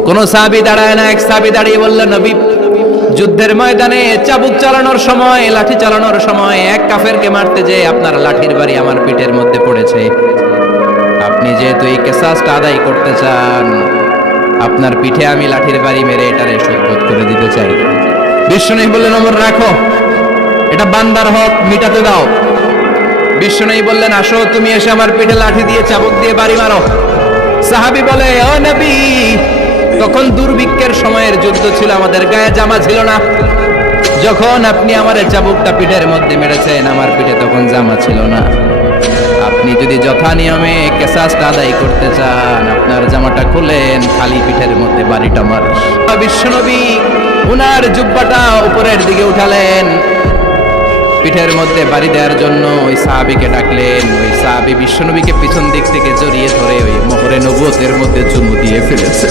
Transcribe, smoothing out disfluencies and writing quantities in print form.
কোন সাহাবী দাঁড়ায় না, এক সাহাবী দাঁড়িয়ে বললেন, নবী, যুদ্ধের ময়দানে চাবুক চালানোর সময়, লাঠি চালানোর সময় এক কাফেরকে মারতে যেয়ে আপনার লাঠির বাড়ি আমার পিঠের মধ্যে পড়েছে। আপনি যেহেতু এই কিসাসটা আদায় করতে চান, আপনার পিঠে আমি লাঠির বাড়ি মেরে এটারে শোধ করে দিতে চাই। বিশ্বনবী বললেন, ওমর রাখো, এটা বান্দার হক, মিটাতে দাও। বিশ্বনবী বললেন, আসো তুমি এসে আমার পিঠে লাঠি দিয়ে চাবুক দিয়ে বাড়ি মারো। সাহাবী বলে, ও নবী, তখন দুর্ভিক্ষের সময়ের যুদ্ধ ছিল, আমাদের গায়ে জামা ছিল না। যখন আপনি আমার চাবুকটা পিঠের মধ্যে মেরেছেন, আমার পিঠে তখন জামা ছিল না। আপনি যদি যথা নিয়মে কিসাসটা আদায় করতে চান, আপনার জামাটা খুলেন, খালি পিঠের মধ্যে বাড়িটা মার। বিশ্বনবী উনার জুব্বাটা উপরের দিকে উঠালেন, পিঠের মধ্যে বাড়ি দেওয়ার জন্য ওই সাহাবীকে ডাকলেন। ওই সাহাবী বিশ্বনবীকে পিছন দিক থেকে জড়িয়ে ধরে ওই মোহরে নবুয়তের মধ্যে চুমু দিয়ে ফেলেছে।